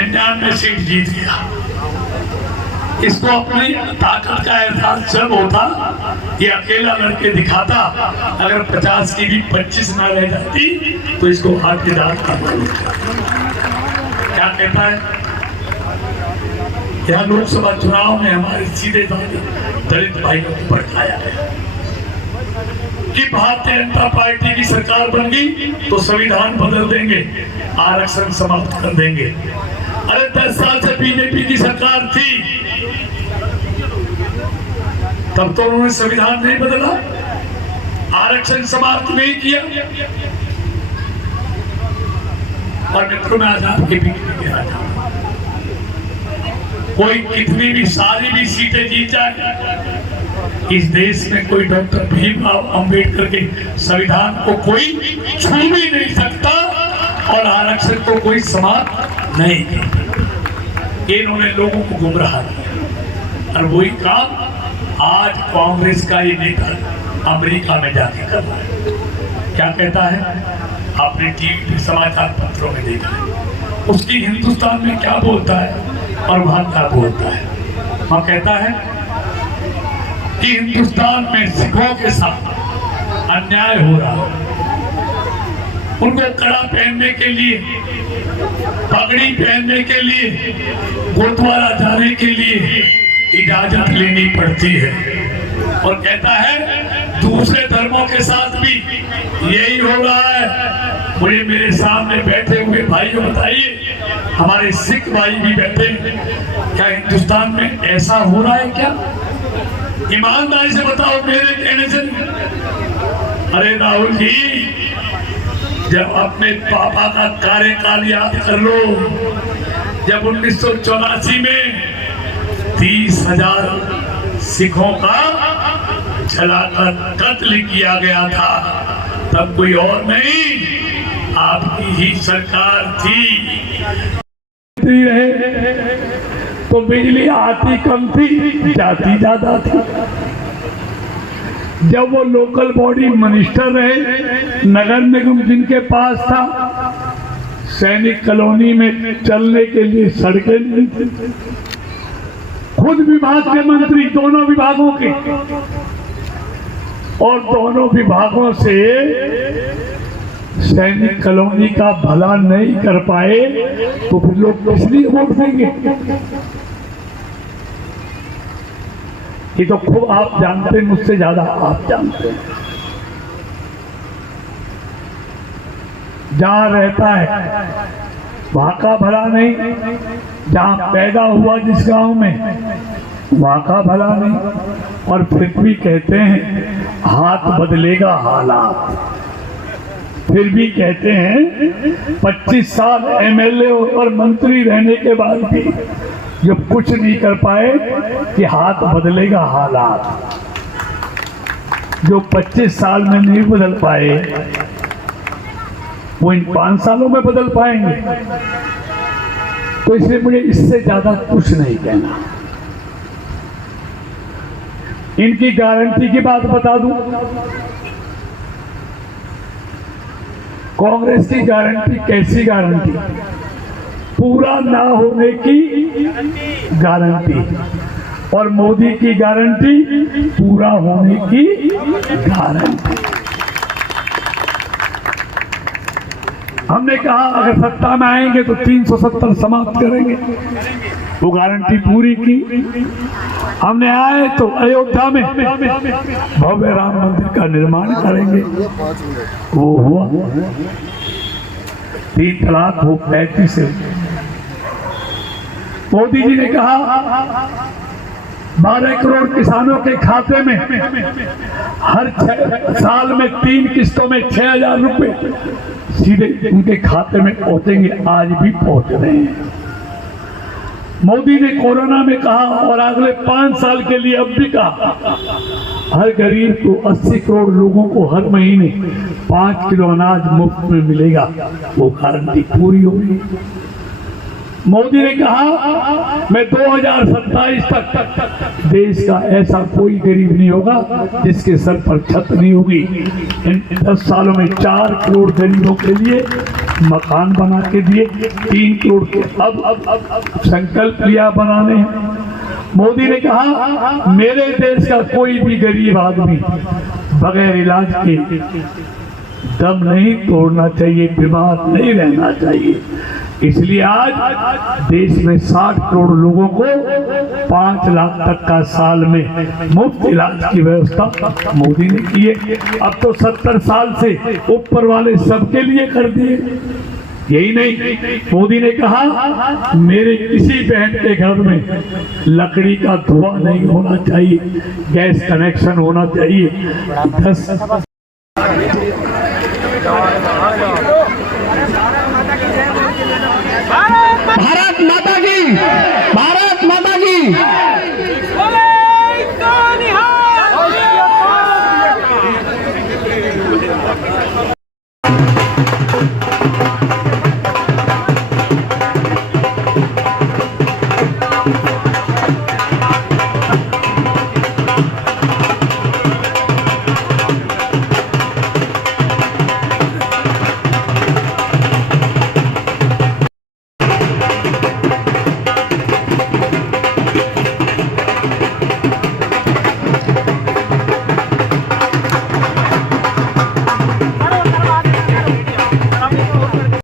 99 seat जीत गया। इसको अपनी ताकत का एहसास जब होता, ये अकेला लड़के दिखाता, अगर 50 की भी 25 ना रह जाती तो इसको हाथ के दांत करना होता। क्या कहता है, यहाँ लोकसभा चुनाव में हमारे सीधे दलित भाइयों को भड़काया गया कि भारतीय जनता पार्टी की सरकार बन गई तो संविधान बदल देंगे, आरक्षण समाप्त कर देंगे। अरे 10 साल से बीजेपी की सरकार थी, तब तो उन्होंने संविधान नहीं बदला, आरक्षण समाप्त नहीं किया। और मित्रों में आजाद के बीच में आजाद, कोई कितनी भी सारी भी सीटें जीत जाए, इस देश में कोई डॉक्टर भीमराव अंबेडकर के संविधान को कोई छू भी नहीं सकता और आरक्षण को कोई समाप्त नहीं करता। इन्होंने लोगों को गुमराह किया और वही काम आज कांग्रेस का ये नेता अमेरिका में जाके कर रहा है। क्या कहता है, आपने टीवी पे समाचार पत्रों में देखा है, उसकी हिंदुस्तान में क्या बोलता है और वहां क्या बोलता है। वहां कहता है कि हिंदुस्तान में सिखों के साथ अन्याय हो रहा है, उनको कड़ा पहनने के लिए, पगड़ी पहनने के लिए, गुरुद्वारा जाने के लिए इजाजत लेनी पड़ती है। और कहता है दूसरे धर्मों के साथ भी यही हो रहा है। मुझे मेरे सामने बैठे हुए भाइयों बताइए, हमारे सिख भाई भी बैठे हैं, क्या हिंदुस्तान में ऐसा हो रहा है क्या? ईमानदारी से बताओ मेरे कहने से। अरे राहुल जी, जब अपने पापा का कार्यकाल याद कर लो, जब 1984 में 30,000 सिखों का जलाकर कत्ल किया गया था, तब कोई और नहीं, आपकी ही सरकार थी। रहे तो बिजली आती कम थी, जाती ज्यादा थी। जब वो लोकल बॉडी मिनिस्टर रहे, नगर निगम जिनके पास था, सैनिक कॉलोनी में चलने के लिए सड़कें नहीं थी। खुद विभाग के मंत्री, दोनों विभागों के, और दोनों विभागों से सैनिक कॉलोनी का भला नहीं कर पाए तो फिर लोग किस लिए वोट देंगे? ये तो खूब आप जानते, मुझसे ज्यादा आप जानते हैं। जहां रहता है वहां का भला नहीं, जहां पैदा हुआ जिस गांव में वहां का भला नहीं, और फिर भी कहते हैं हाथ बदलेगा हालात। फिर भी कहते हैं 25 साल एमएलए और मंत्री रहने के बाद भी जब कुछ नहीं कर पाए कि हाथ बदलेगा हालात। जो 25 साल में नहीं बदल पाए वो इन 5 सालों में बदल पाएंगे। तो इसलिए मुझे इससे ज्यादा कुछ नहीं कहना। इनकी गारंटी की बात बता दूं, कांग्रेस की गारंटी कैसी गारंटी? पूरा ना होने की गारंटी, और मोदी की गारंटी पूरा होने की गारंटी। हमने कहा अगर सत्ता में आएंगे तो 370 समाप्त करेंगे, वो गारंटी पूरी की। हमने आए तो अयोध्या में भव्य राम मंदिर का निर्माण करेंगे, वो हुआ। 3 तलाक हो 35 से। मोदी जी ने कहा 12 करोड़ किसानों के खाते में हर 6 साल में 3 किस्तों में 6,000 रुपए सीधे उनके खाते में पहुंचेंगे। आज भी पहुंच रहे हैं। मोदी ने कोरोना में कहा और अगले 5 साल के लिए अब भी कहा, हर गरीब को 80 करोड़ लोगों को हर महीने 5 किलो अनाज मुफ्त में मिलेगा। वो गारंटी पूरी होगी। मोदी ने कहा मैं 2027 तक देश का ऐसा कोई गरीब नहीं होगा जिसके सर पर छत नहीं होगी। इन 10 सालों में 4 करोड़ गरीबों के लिए मकान बना के दिए, 3 करोड़ के अब संकल्प लिया बनाने हैं। मोदी ने कहा मेरे देश का कोई भी गरीब आदमी बगैर इलाज के दम नहीं तोड़ना चाहिए, बीमार नहीं रहना चाहिए। इसलिए आज देश में 60 करोड़ लोगों को 5 लाख तक का साल में मुफ्त इलाज की व्यवस्था मोदी ने की है। अब तो 70 साल से ऊपर वाले सबके लिए कर दिए। यही नहीं, मोदी ने कहा मेरे किसी बहन के घर में लकड़ी का धुआं नहीं होना चाहिए, गैस कनेक्शन होना चाहिए।